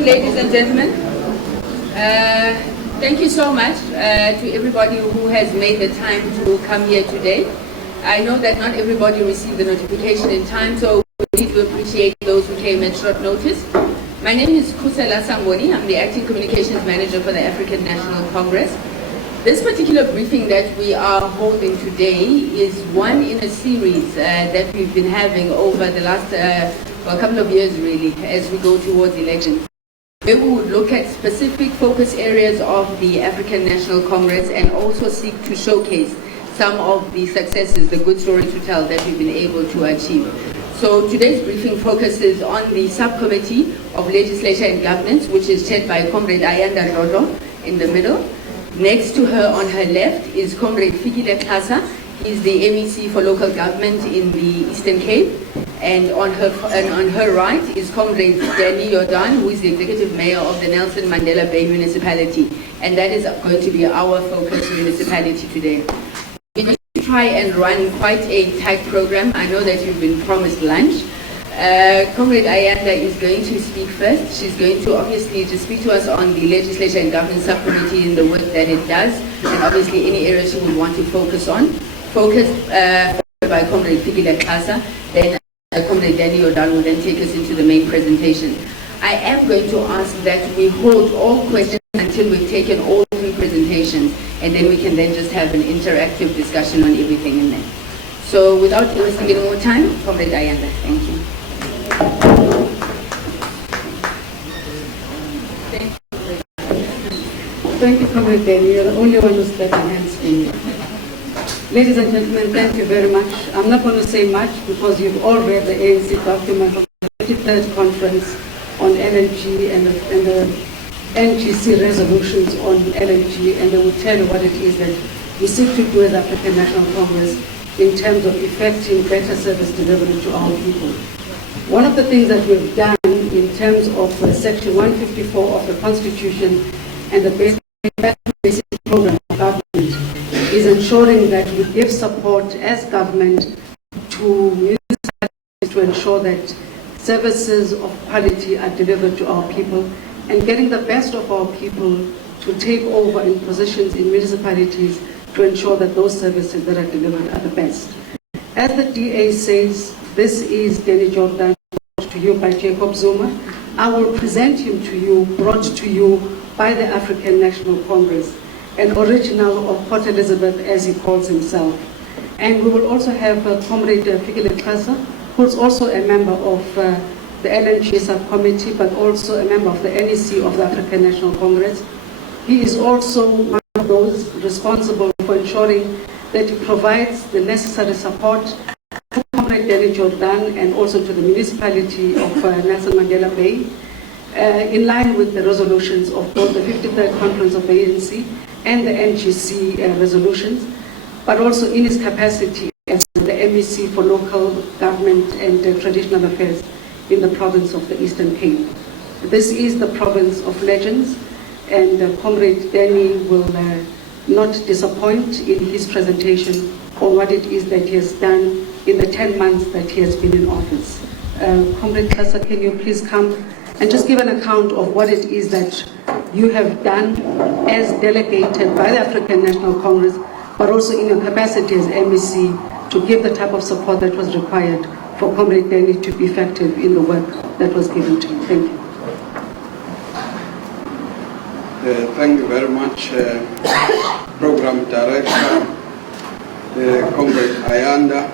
afternoon, ladies and gentlemen. Thank you so much to everybody who has made the time to come here today. I know that not everybody received the notification in time, so we need to appreciate those who came at short notice. My name is Kusela Sangoni. I'm the Acting Communications Manager for the African National Congress. This particular briefing that we are holding today is one in a series that we've been having over the last a couple of years, really, as we go towards elections. We would look at specific focus areas of the African National Congress and also seek to showcase some of the successes, the good story to tell that we've been able to achieve. So today's briefing focuses on the Subcommittee of Legislature and Governance, which is chaired by Comrade Ayanda Rodo in the middle. Next to her on her left is Comrade Fikile Xhasa. He's the MEC for Local Government in the Eastern Cape. And on her right is Comrade Jordaan, who is the Executive Mayor of the Nelson Mandela Bay Municipality. And that is going to be our focus municipality today. We need to try and run quite a tight program. I know that you've been promised lunch. Comrade Ayanda is going to speak first. She's going to obviously just speak to us on the Legislature and Governance Subcommittee and the work that it does, and obviously any areas she would want to focus on. By Comrade Fikile Xhasa, then Comrade Jordaan will then take us into the main presentation. I am going to ask that we hold all questions until we've taken all three presentations, and then we can then just have an interactive discussion on everything in there. So without wasting any more time, Comrade Ayanda, thank you. Thank you, Comrade Danny. You're the only one who's clapping hands for me. Ladies and gentlemen, thank you very much. I'm not going to say much because you've all read the ANC document of the 53rd Conference on LNG and the NGC resolutions on LNG, and they will tell you what it is that we seek to do as African National Congress in terms of effecting better service delivery to our people. One of the things that we've done in terms of Section 154 of the Constitution and the basic program of government is ensuring that we give support as government to municipalities to ensure that services of quality are delivered to our people, and getting the best of our people to take over in positions in municipalities to ensure that those services that are delivered are the best. As the DA says, this is Danny Jordaan, brought to you by Jacob Zuma. I will present him to you, brought to you by the African National Congress, an original of Port Elizabeth, as he calls himself. And we will also have Comrade Fikile Xhasa, who is also a member of the LNG subcommittee, but also a member of the NEC of the African National Congress. He is also one of those responsible for ensuring that he provides the necessary support to Comrade Danny Jordaan and also to the municipality of Nelson Mandela Bay, in line with the resolutions of both the 53rd Conference of the ANC and the NGC resolutions, but also in his capacity as the MEC for Local Government and Traditional Affairs in the province of the Eastern Cape. This is the province of legends, and Comrade Danny will not disappoint in his presentation on what it is that he has done in the 10 months that he has been in office. Comrade Xhasa, can you please come and just give an account of what it is that you have done as delegated by the African National Congress, but also in your capacity as MEC to give the type of support that was required for Comrade Danny to be effective in the work that was given to you. Thank you. Thank you very much, Program Director, Comrade Ayanda.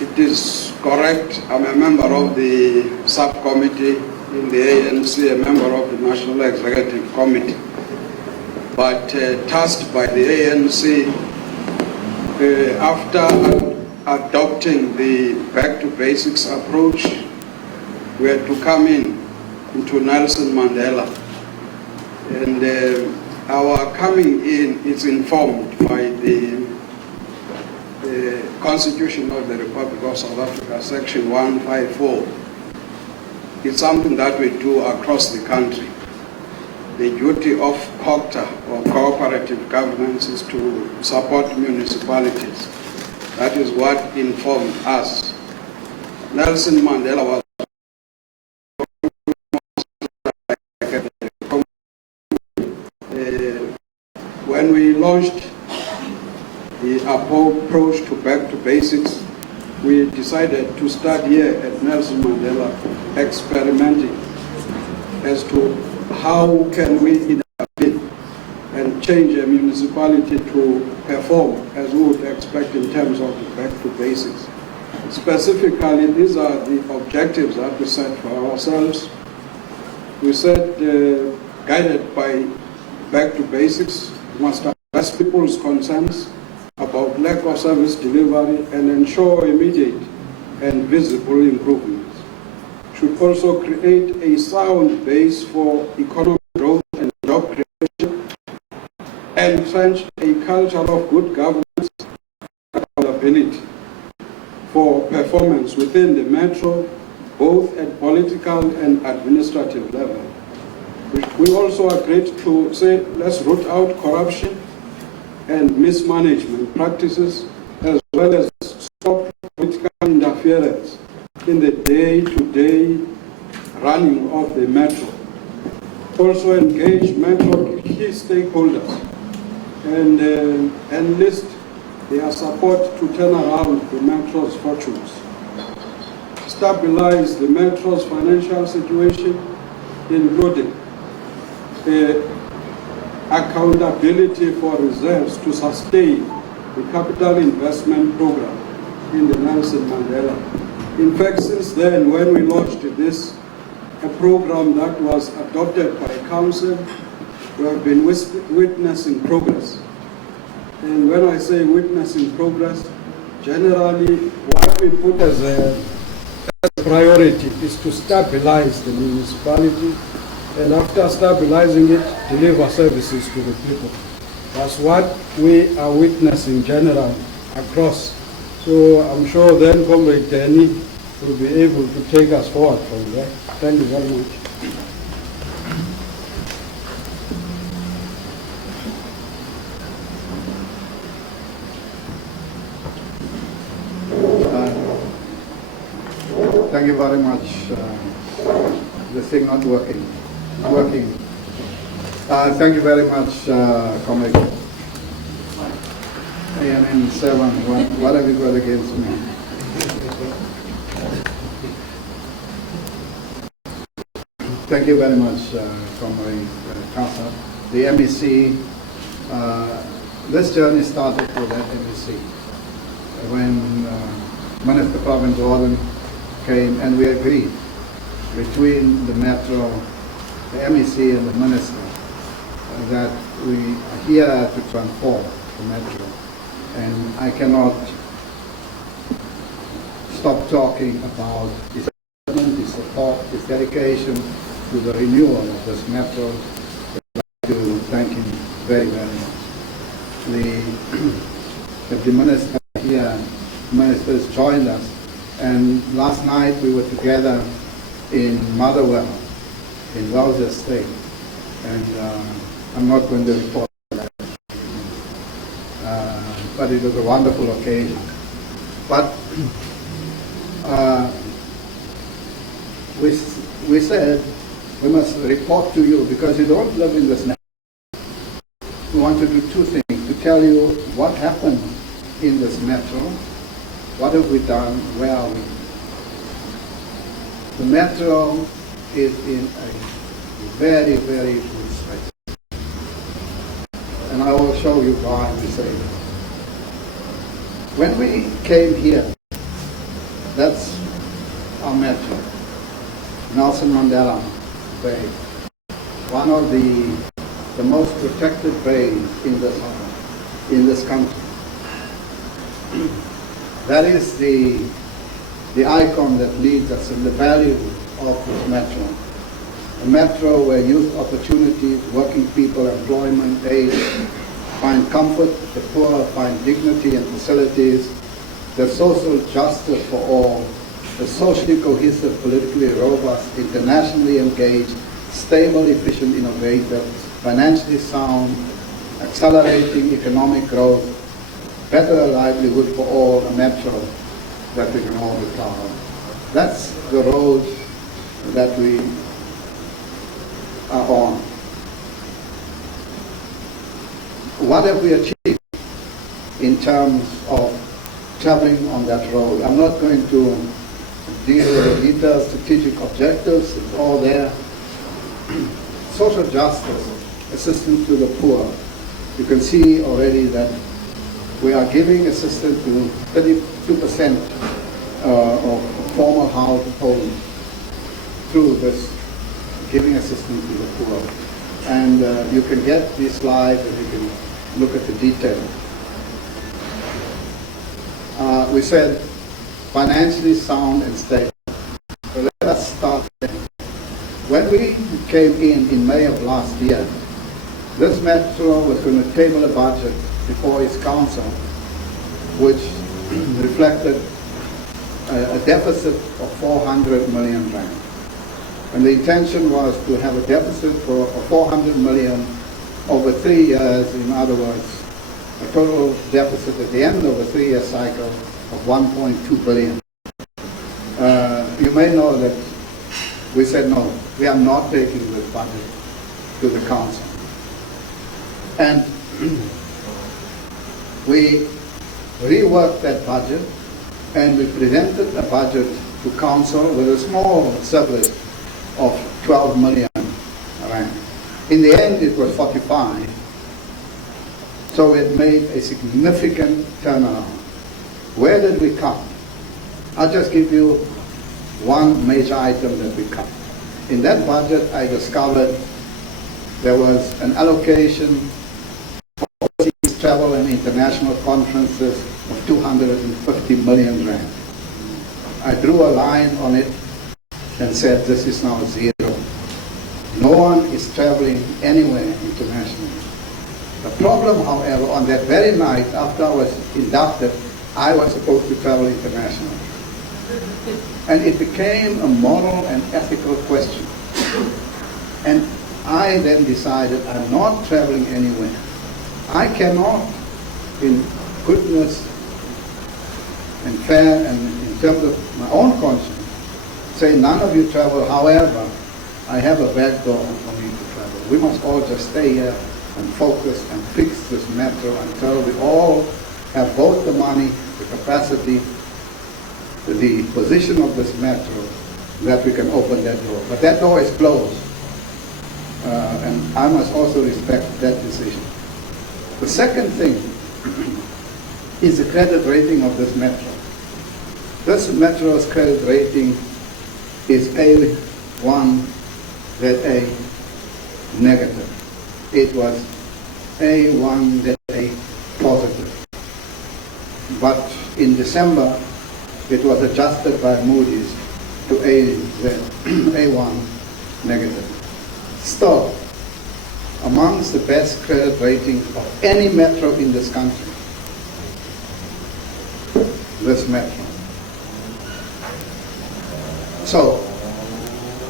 It is correct, I'm a member of the subcommittee in the ANC, a member of the National Executive Committee, but tasked by the ANC after adopting the back to basics approach, we had to come into Nelson Mandela. And our coming in is informed by the Constitution of the Republic of South Africa, Section 154. It's something that we do across the country. The duty of COGTA, or cooperative governance, is to support municipalities. That is what informed us. Nelson Mandela was launched the approach to back to basics, we decided to start here at Nelson Mandela experimenting as to how can we intervene and change a municipality to perform as we would expect in terms of the back to basics. Specifically, these are the objectives that we set for ourselves. We said, guided by back to basics, we must address people's concerns about lack of service delivery and ensure immediate and visible improvements. Should also create a sound base for economic growth and job creation, and entrench a culture of good governance and accountability for performance within the metro, both at political and administrative level. We also agreed to say, let's root out corruption and mismanagement practices, as well as stop political interference in the day-to-day running of the metro. Also engage metro key stakeholders and enlist their support to turn around the metro's fortunes. Stabilize the metro's financial situation, including accountability for reserves to sustain the capital investment program in the Nelson Mandela. In fact, since then, when we launched this, a program that was adopted by council, we have been witnessing progress. And when I say witnessing progress, generally what we put as a priority is to stabilize the municipality, and after stabilizing it, deliver services to the people. That's what we are witnessing generally across. So I'm sure then Comrade Danny will be able to take us forward from there. Thank you very much. Thank you very much. The thing not working. Working. Thank you very much, Comrade. ANN 7, what have you got against me? Thank you very much, Comrade Kasa. The MEC, this journey started with that MEC. When Minister Pravin Jordaan came and we agreed between the Metro, the MEC and the Minister that we are here to transform the Metro. And I cannot stop talking about his commitment, his support, his dedication to the renewal of this Metro. I'd like to thank him very, very much. The Minister here, ministers joined us, and last night we were together in Motherwell, in Wells Estate, and I'm not going to report that, but it was a wonderful occasion. But we said we must report to you because you don't live in this neighborhood. We want to do two things: to tell you what happened in this metro, what have we done, where are we. The metro is in a very, very good space. And I will show you why we say that. When we came here, that's our metro, Nelson Mandela Bay, one of the most protected bays in this country. That is the icon that leads us in the value of this metro. A metro where youth opportunities, working people, employment, aid, find comfort, the poor find dignity and facilities, the social justice for all, the socially cohesive, politically robust, internationally engaged, stable, efficient, innovative, financially sound, accelerating economic growth, better livelihood for all, a metro that we can all be proud of. That's the road that we are on. what have we achieved in terms of traveling on that road? I'm not going to deal with the detailed strategic objectives, it's all there. Social justice, assistance to the poor. You can see already that we are giving assistance to 32% of formal households through this giving assistance to the poor. And you can get these slides and you can look at the detail. We said financially sound and stable. So let us start there. When we came in May of last year, this metro was going to table a budget before its council, which reflected a deficit of 400 million rand. And the intention was to have a deficit for 400 million over 3 years, in other words, a total deficit at the end of a 3-year cycle of 1.2 billion. You may know that we said no, we are not taking this budget to the council. And we reworked that budget and we presented a budget to council with a small surplus of 12 million rand. In the end it was 45. So it made a significant turnaround. Where did we cut? I'll just give you one major item that we cut. In that budget I discovered there was an allocation for overseas travel and international conferences of 250 million rand. I drew a line on it and said this is now zero. No one is traveling anywhere internationally. The problem, however, on that very night after I was inducted, I was supposed to travel internationally. And it became a moral and ethical question. And I then decided I'm not traveling anywhere. I cannot, in goodness and fair and in terms of my own conscience, say none of you travel. However, I have a back door for me to travel. We must all just stay here and focus and fix this matter until we all have both the money, the capacity, the position of this metro, that we can open that door. But that door is closed. And I must also respect that decision. The second thing is the credit rating of this metro. This metro's credit rating is A1, A negative. It was A1, A positive. But in December, it was adjusted by Moody's to A1 negative. Still, amongst the best credit ratings of any metro in this country, this metro. So,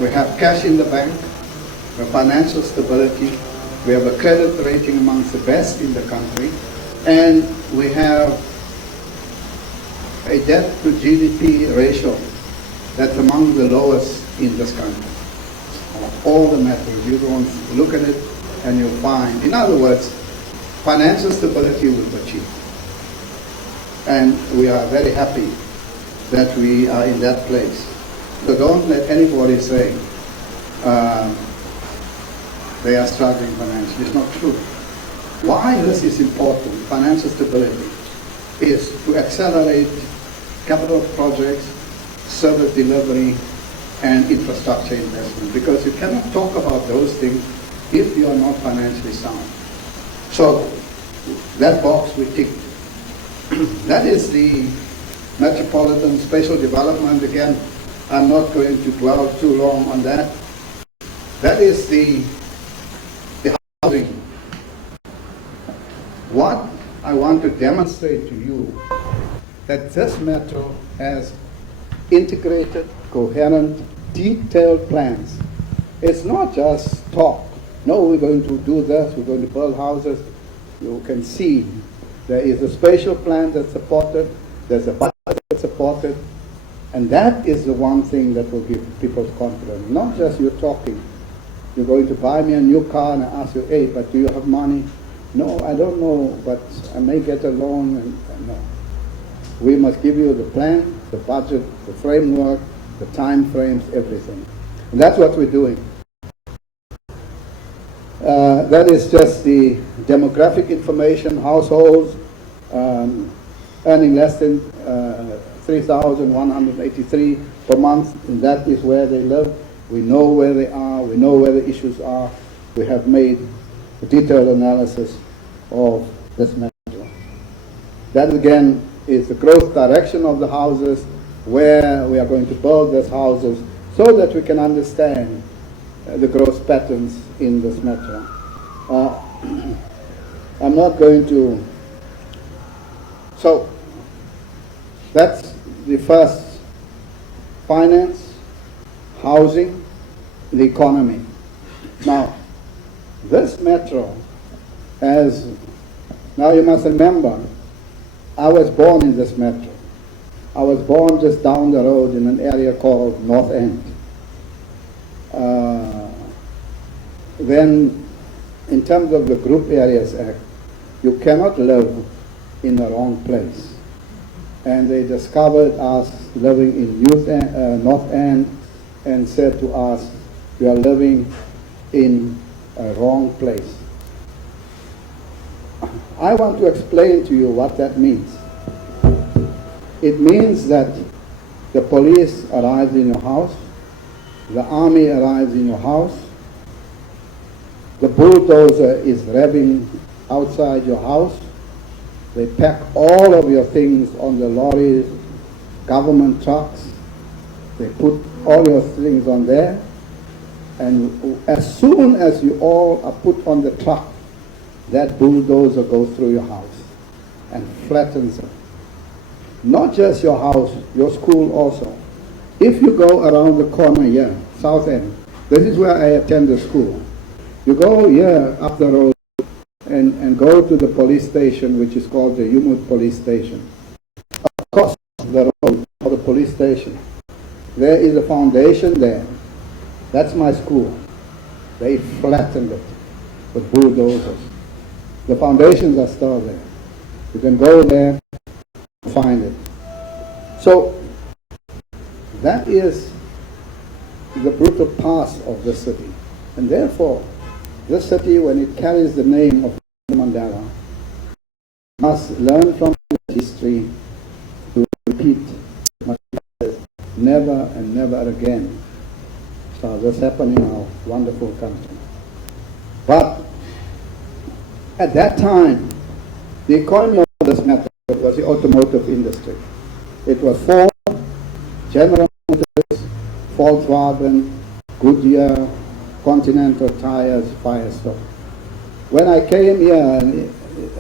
we have cash in the bank, we have financial stability, we have a credit rating amongst the best in the country, and we have a debt to GDP ratio that's among the lowest in this country. All the metros, you don't look at it and you'll find, in other words, financial stability we've achieved. And we are very happy that we are in that place. So don't let anybody say they are struggling financially. It's not true. Why this is important, financial stability, is to accelerate capital projects, service delivery, and infrastructure investment. Because you cannot talk about those things if you are not financially sound. So that box we ticked. That is the metropolitan spatial development. Again, I'm not going to dwell too long on that. That is the housing. What I want to demonstrate to you, that this metro has integrated, coherent, detailed plans. It's not just talk. No, we're going to do this, we're going to build houses. You can see there is a spatial plan that's supported, there's a budget that's supported, and that is the one thing that will give people confidence. Not just you talking. You're going to buy me a new car and I ask you, hey, but do you have money? No, I don't know, but I may get a loan. And no. We must give you the plan, the budget, the framework, the time frames, everything. And that's what we're doing. That is just the demographic information, households earning less than 3,183 per month, and that is where they live. We know where they are, we know where the issues are. We have made a detailed analysis of this matter. That again is the growth direction of the houses, where we are going to build these houses so that we can understand the growth patterns in this metro. I'm not going to, so that's the first: finance, housing, the economy. Now, this metro has, now you must remember, I was born in this metro. I was born just down the road in an area called North End. Then, in terms of the Group Areas Act, you cannot live in the wrong place. And they discovered us living in North End and said to us, you are living in a wrong place. I want to explain to you what that means. It means that the police arrives in your house, the army arrives in your house, the bulldozer is revving outside your house, they pack all of your things on the lorries, government trucks, they put all your things on there, and as soon as you all are put on the truck, that bulldozer goes through your house and flattens it. Not just your house, your school also. If you go around the corner here, South End, this is where I attend the school. You go here up the road and go to the police station, which is called the Umud Police Station. Across the road for the police station, there is a foundation there. That's my school. They flattened it with bulldozers. The foundations are still there. You can go there and find it. So that is the brutal past of the city. And therefore, this city, when it carries the name of Mandela, must learn from its history to repeat never and never again shall this happen in our wonderful country. But at that time, the economy of this matter was the automotive industry. It was Ford, General Motors, Volkswagen, Goodyear, Continental Tires, Firestone. When I came here,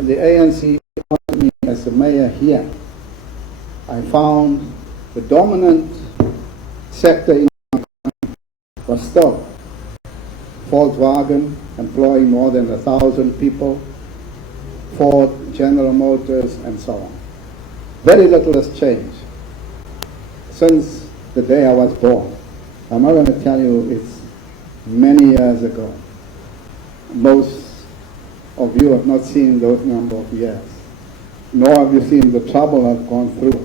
the ANC appointed me as the mayor here. I found the dominant sector in our economy was still Volkswagen, employing more than 1,000 people, Ford, General Motors, and so on. Very little has changed since the day I was born. I'm not going to tell you it's many years ago. Most of you have not seen those number of years, nor have you seen the trouble I've gone through.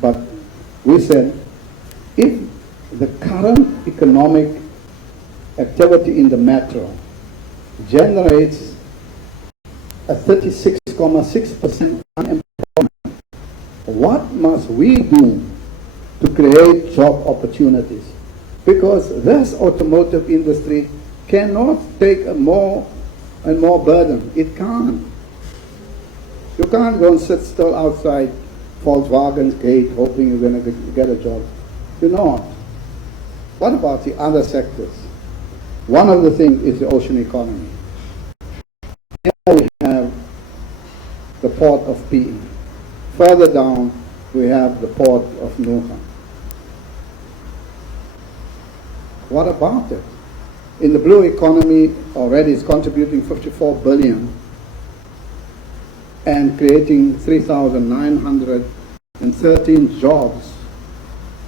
But we said, if the current economic activity in the metro generates a 36.6% unemployment, what must we do to create job opportunities? Because this automotive industry cannot take more and more burden. It can't. You can't go and sit still outside Volkswagen's gate hoping you're going to get a job. You're not. What about the other sectors? One of the things is the ocean economy. Here we have the port of PE. Further down, we have the port of Nuha. What about it? In the blue economy, already it's contributing 54 billion and creating 3,913 jobs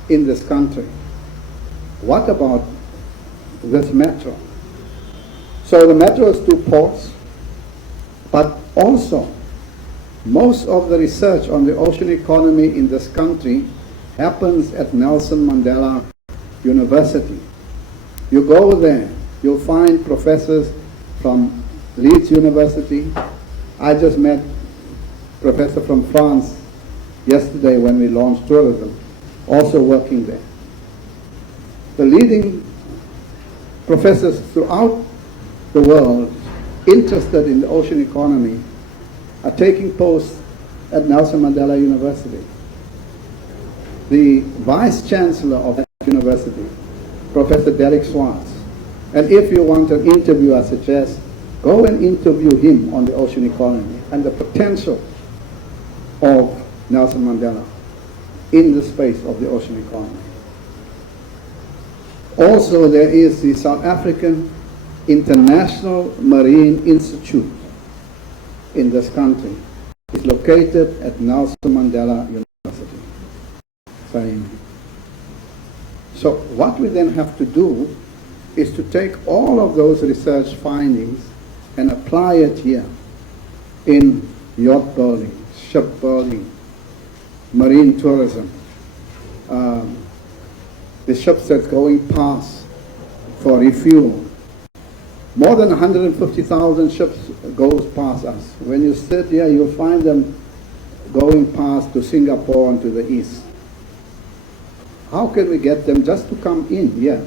in this country. What about this metro? So the metro has two ports, But also, most of the research on the ocean economy in this country happens at Nelson Mandela University. You go there, you'll find professors from Leeds University. I just met a professor from France yesterday when we launched tourism, also working there. The leading professors throughout the world interested in the ocean economy are taking posts at Nelson Mandela University. The Vice Chancellor of that university, Professor Derek Swartz, and if you want an interview, I suggest go and interview him on the ocean economy and the potential of Nelson Mandela in the space of the ocean economy. Also, there is the South African International Marine Institute in this country. It's located at Nelson Mandela University. So what we then have to do is to take all of those research findings and apply it here in yacht building, ship building, marine tourism, the ships that's going past for refuel. More than 150,000 ships goes past us. When you sit here, you'll find them going past to Singapore and to the east. How can we get them just to come in here?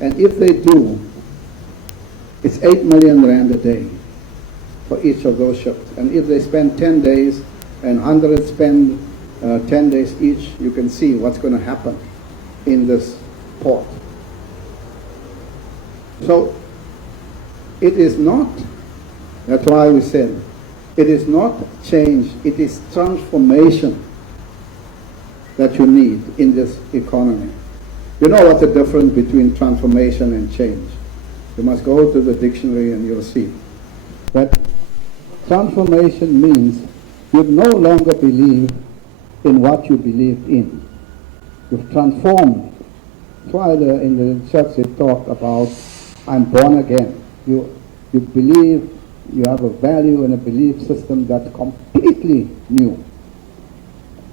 And if they do, it's 8 million rand a day for each of those ships. And if they spend 10 days and 100 spend 10 days each, you can see what's going to happen in this port. So it is not, that's why we said, it is not change, it is transformation that you need in this economy. You know what's the difference between transformation and change? You must go to the dictionary and you'll see that transformation means you no longer believe in what you believed in. You've transformed. That's why in the church they talk about, I'm born again. You believe, you have a value and a belief system that's completely new.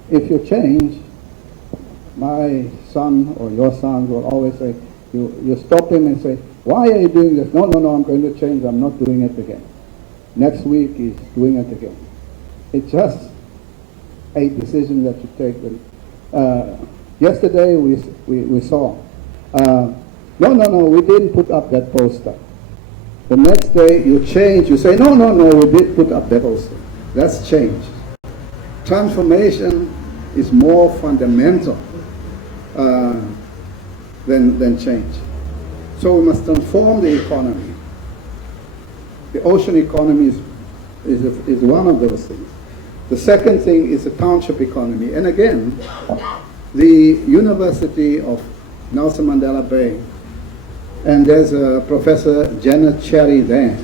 If you change, my son or your son will always say, you stop him and say, why are you doing this? No, I'm going to change, I'm not doing it again. Next week he's doing it again. It's just a decision that you take. Yesterday we saw, no, we didn't put up that poster. The next day you change, you say, no, we did put up that poster. That's change. Transformation is more fundamental than change. So we must transform the economy. The ocean economy is one of those things. The second thing is the township economy. And again, the University of Nelson Mandela Bay, and there's a Professor Janet Cherry there.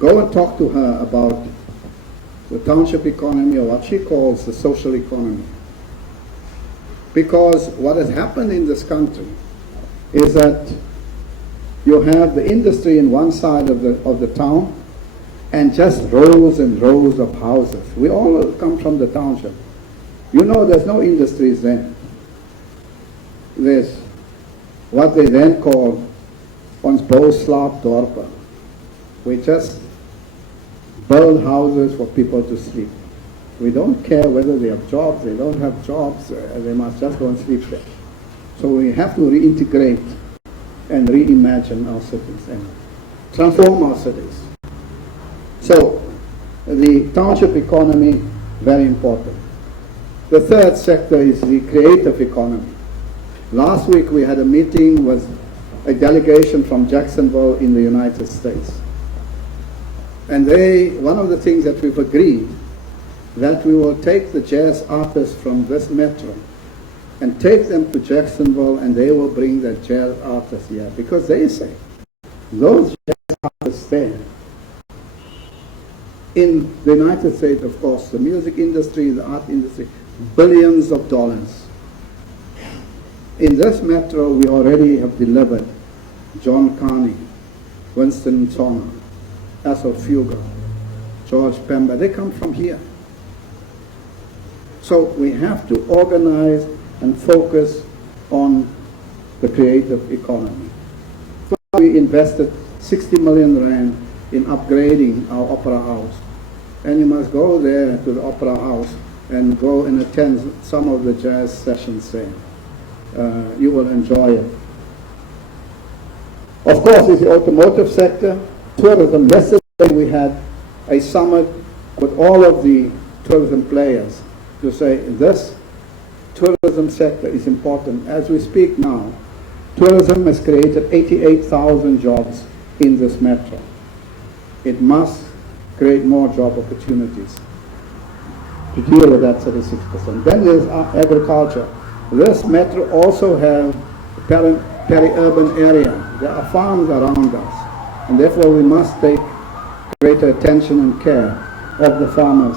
Go and talk to her about the township economy, or what she calls the social economy. Because what has happened in this country is that you have the industry in one side of the town and just rows and rows of houses. We all come from the township. You know there's no industries there. There's what they then call ons bouwslaapdorpe. We just build houses for people to sleep. We don't care whether they have jobs, they don't have jobs, they must just go and sleep there. So we have to reintegrate and reimagine our cities and transform our cities. So the township economy, very important. The third sector is the creative economy. Last week we had a meeting with a delegation from Jacksonville in the United States. And one of the things that we've agreed, that we will take the jazz artists from this metro and take them to Jacksonville, and they will bring the jazz artists here. Because they say, those jazz artists there, in the United States, of course, the music industry, the art industry, billions of dollars. In this metro, we already have delivered John Carney, Winston Chong, Aso Fuga, George Pemba, they come from here. So we have to organize and focus on the creative economy. We invested 60 million rand in upgrading our opera house. And you must go there to the opera house and go and attend some of the jazz sessions there. You will enjoy it. Of course, it's the automotive sector, tourism. Yesterday we had a summit with all of the tourism players to say this tourism sector is important. As we speak now, tourism has created 88,000 jobs in this metro. It must create more job opportunities to deal with that 36%. Then there's agriculture. This metro also has peri-urban area. There are farms around us, and therefore we must take greater attention and care of the farmers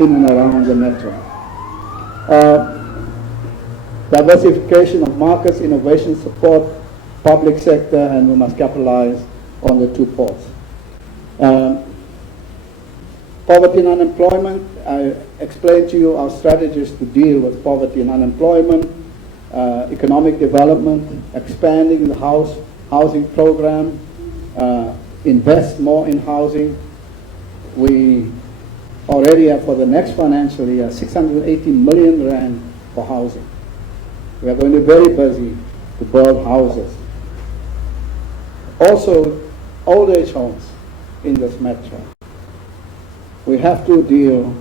in and around the metro. Diversification of markets, innovation support, public sector, and we must capitalize on the 2 ports. Poverty and unemployment, I explained to you our strategies to deal with poverty and unemployment, economic development, expanding the housing program, invest more in housing. We already have for the next financial year 680 million rand for housing. We are going to be very busy to build houses. Also, old age homes in this metro. We have to deal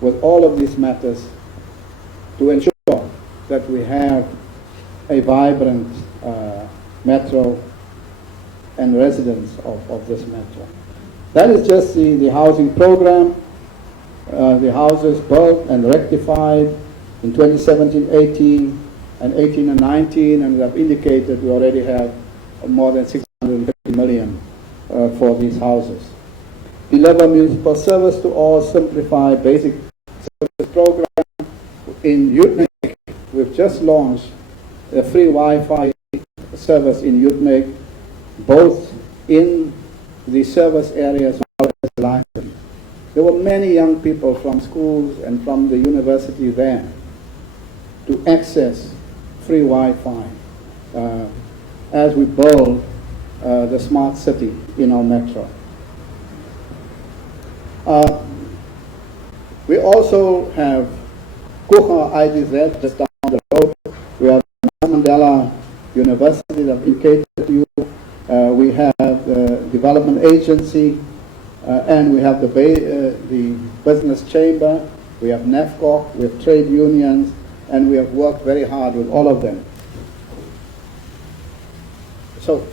with all of these matters to ensure that we have a vibrant metro and residents of this metro. That is just the housing program. The houses built and rectified in 2017-18 and 18 and 19, and I've indicated we already have more than 650 million for these houses. Deliver municipal service to all, simplify basic service program. In Utrecht, we've just launched a free Wi-Fi service in Utrecht, both in the service areas as well as the library. There were many young people from schools and from the university there to access free Wi-Fi as we build the smart city in our metro. We also have Kucha IDZ just down the road. We have Mandela University that I've indicated to you. We have the development agency, and we have the business chamber. We have NEFCOC, we have trade unions, and we have worked very hard with all of them. So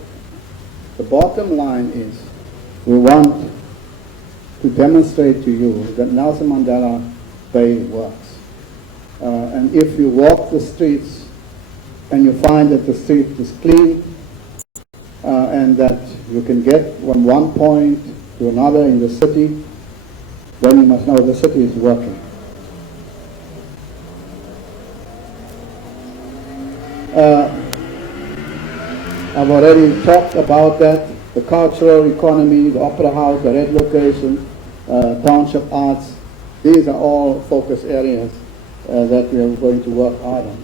the bottom line is we want to demonstrate to you that Nelson Mandela Bay works. And if you walk the streets and you find that the street is clean and that you can get from one point to another in the city, then you must know the city is working. I've already talked about that, the cultural economy, the opera house, the red location, township arts. These are all focus areas that we are going to work hard on.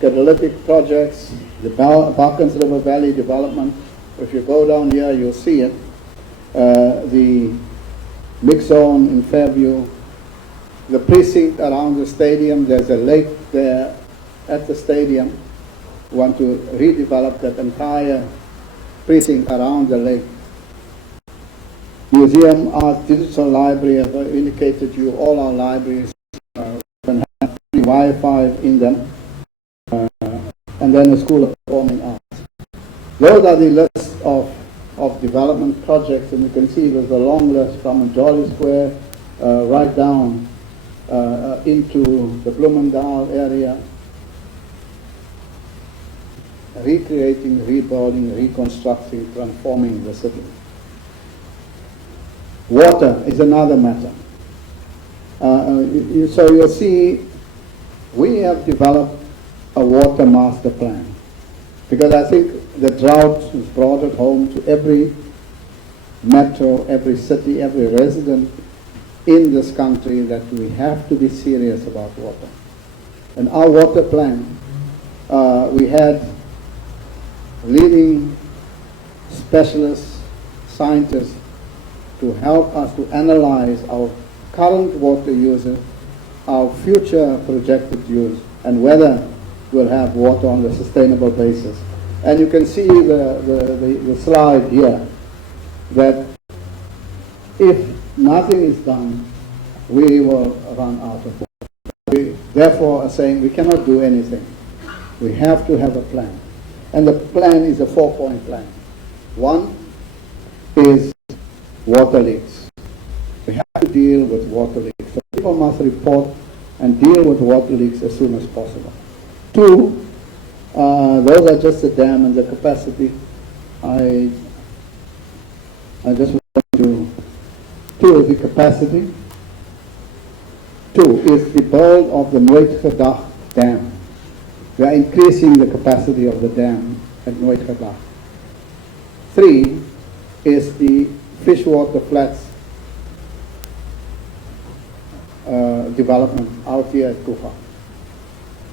Catalytic projects, the Balkans River Valley development. If you go down here, you'll see it. The mix zone in Fairview, the precinct around the stadium, there's a lake there at the stadium. We want to redevelop that entire precinct around the lake. Museum, art, digital library, I've indicated to you all our libraries can have free Wi-Fi in them. And then a School of Performing Arts. Those are the list of development projects, and you can see there's a long list from Jolly Square right down into the Bloemendal area. Recreating, rebuilding, reconstructing, transforming the city. Water is another matter. So you'll see we have developed a water master plan, because I think the drought has brought it home to every metro, every city, every resident in this country that we have to be serious about water. And our water plan, we had leading specialists, scientists to help us to analyze our current water usage, our future projected use, and whether we'll have water on a sustainable basis. And you can see the slide here that if nothing is done, we will run out of water. We therefore are saying we cannot do anything. We have to have a plan. And the plan is a 4-point plan. One is water leaks. We have to deal with water leaks. So people must report and deal with water leaks as soon as possible. Two, those are just the dam and the capacity. I just want to, two is the capacity. Two is the build of the Nooit Gedag dam. We are increasing the capacity of the dam at Nooit Gedag. Three is the freshwater flats development out here at Kufa.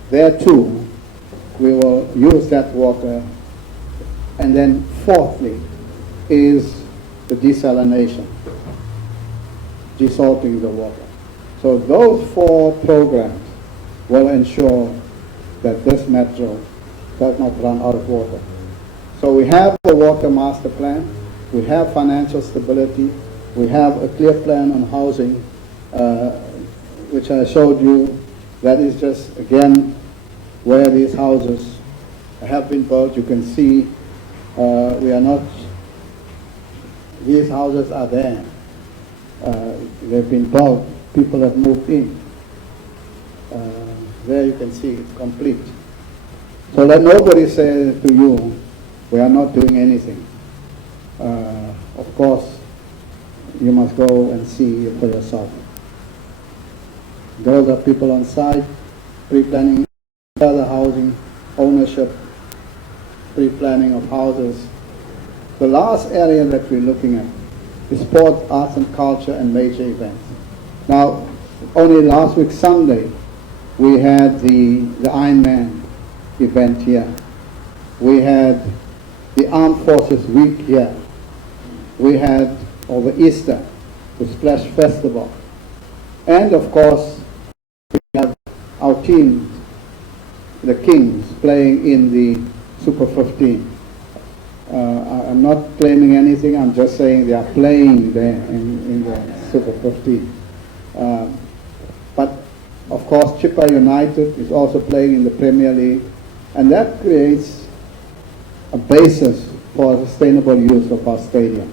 There too, we will use that water. And then fourthly is the desalination, desalting the water. So those 4 programs will ensure that this metro does not run out of water. So we have the water master plan, we have financial stability, we have a clear plan on housing, which I showed you. That is just, again, where these houses have been built. You can see we are not, these houses are there. They've been built, people have moved in. There you can see it's complete. So let nobody say to you, we are not doing anything. Of course, you must go and see for yourself. Those are people on site, pre-planning further housing, ownership, pre-planning of houses. The last area that we're looking at is sport, arts and culture, and major events. Now, only last week Sunday, we had the Ironman event here. We had the Armed Forces Week here. We had over Easter, the Splash Festival. And of course, we have our teams, the Kings, playing in the Super 15. I'm not claiming anything, I'm just saying they are playing there in the Super 15. But of course, Chippa United is also playing in the Premier League, and that creates a basis for sustainable use of our stadium.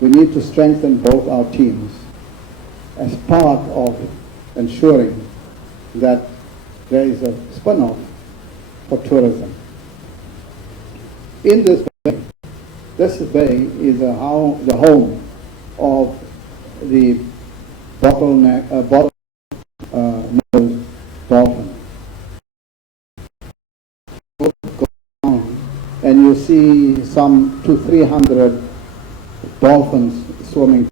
We need to strengthen both our teams as part of ensuring that there is a spin-off for tourism. In this bay is the home of the bottlenose dolphin. Go down and you see some 200-300 dolphins swimming.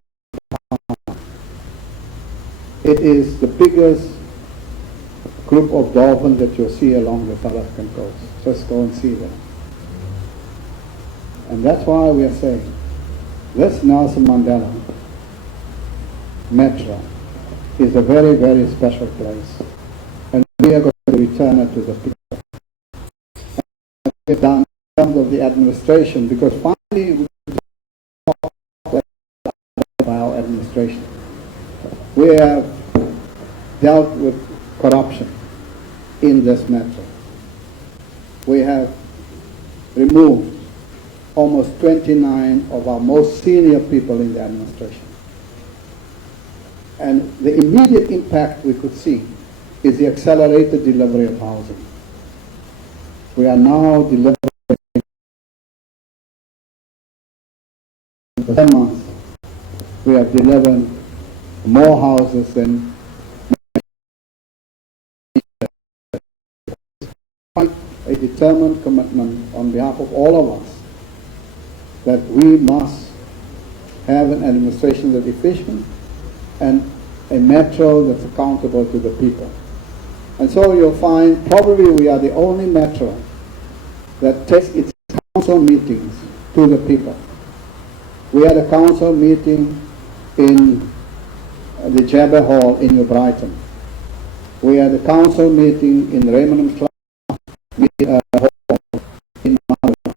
It is the biggest group of dolphins that you'll see along the South African coast. Just go and see them. And that's why we are saying this Nelson Mandela Metro is a very, very special place. And we are going to return it to the people. And we've done in terms of the administration, because finally we talk about our administration. We have dealt with corruption in this metro. We have removed almost 29 of our most senior people in the administration. And the immediate impact we could see is the accelerated delivery of housing. We are now delivering in 10 months. We have delivered more houses than a determined commitment on behalf of all of us that we must have an administration that's efficient, and a metro that's accountable to the people. And so you'll find probably we are the only metro that takes its council meetings to the people. We had a council meeting in the Jabba Hall in New Brighton. We had a council meeting in Raymond Hall in Marlow.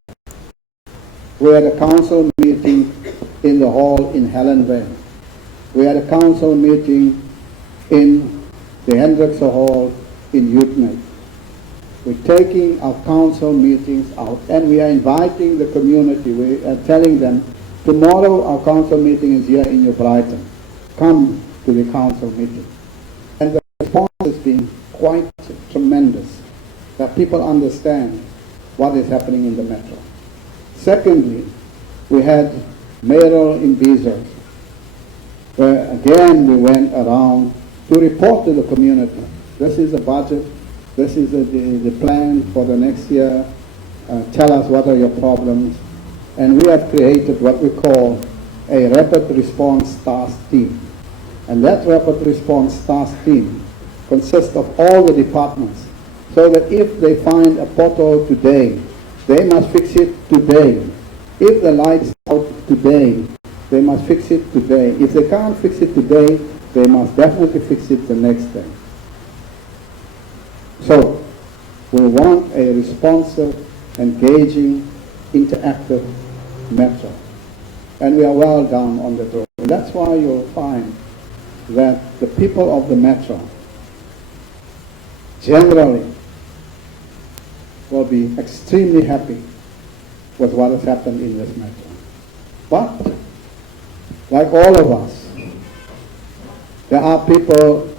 We had a council meeting in the hall in Helen Vale. We had a council meeting in the Hendricks Hall in Utrecht. We're taking our council meetings out, and we are inviting the community. We are telling them, tomorrow our council meeting is here in New Brighton. Come to the council meeting. And the response has been quite tremendous, that people understand what is happening in the metro. Secondly, we had mayoral imbizo, where again we went around to report to the community. This is the budget, this is the plan for the next year, tell us what are your problems. And we have created what we call a rapid response task team. And that rapid response task team consists of all the departments, so that if they find a pothole today, they must fix it today. If the lights out today, they must fix it today. If they can't fix it today, they must definitely fix it the next day. So, we want a responsive, engaging, interactive metro. And we are well down on the road. And that's why you'll find that the people of the metro generally will be extremely happy with what has happened in this metro. But, like all of us, there are people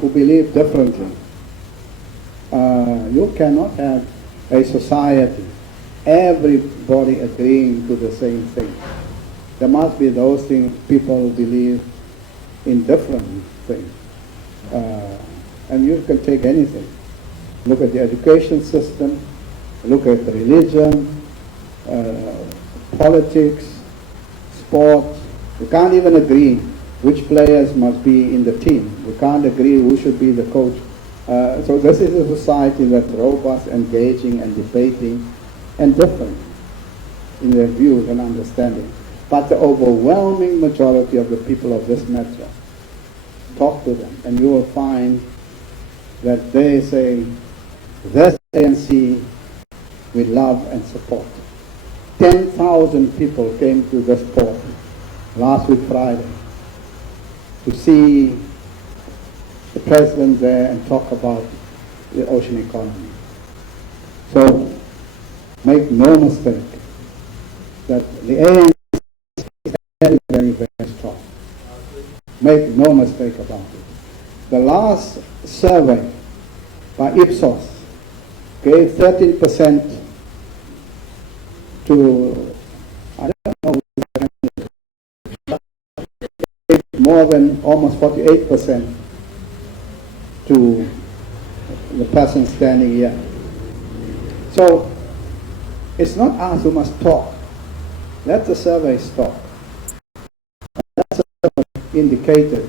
who believe differently. You cannot have a society, everybody agreeing to the same thing. There must be those things people who believe in different things. And you can take anything. Look at the education system, look at religion, politics, sport. We can't even agree which players must be in the team. We can't agree who should be the coach. So this is a society that's robust, engaging, and debating, and different in their views and understanding. But the overwhelming majority of the people of this metro, talk to them, and you will find that they say, this ANC we love and support. 10,000 people came to this port last week Friday to see the president there and talk about the ocean economy. So make no mistake that the ANC is very, very, very strong. Make no mistake about it. The last survey by Ipsos gave 13% to, I don't know, more than almost 48% to the person standing here. So it's not us who must talk. Let the surveys talk. That survey indicated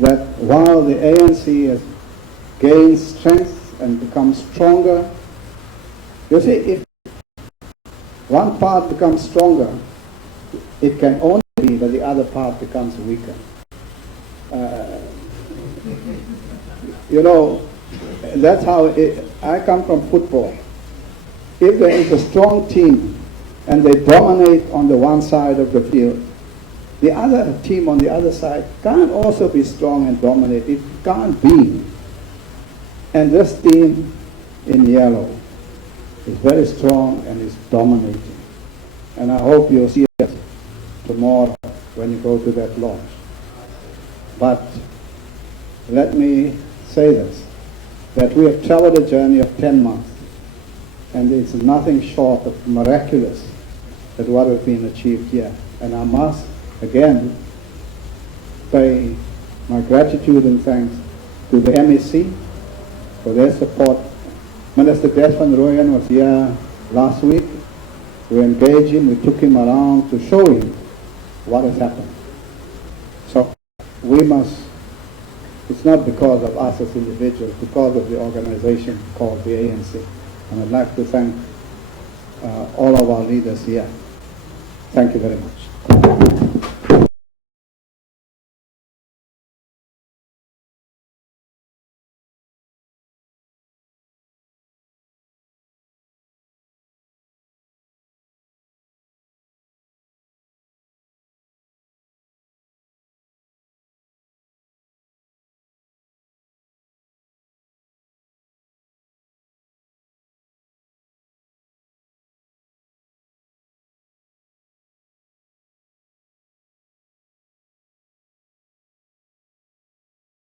that while the ANC has gained strength and become stronger, you see, if one part becomes stronger, it can only be that the other part becomes weaker. You know, that's how I come from football. If there is a strong team and they dominate on the one side of the field, the other team on the other side can't also be strong and dominate. It can't be. And this team in yellow is very strong and is dominating. And I hope you'll see it tomorrow when you go to that launch. But let me say this, that we have traveled a journey of 10 months, and it's nothing short of miraculous that what has been achieved here. And I must, again, pay my gratitude and thanks to the MEC for their support. Minister Des van Rooyen was here last week. We engaged him, we took him around to show him what has happened. So we must, it's not because of us as individuals, because of the organization called the ANC. And I'd like to thank all of our leaders here. Thank you very much.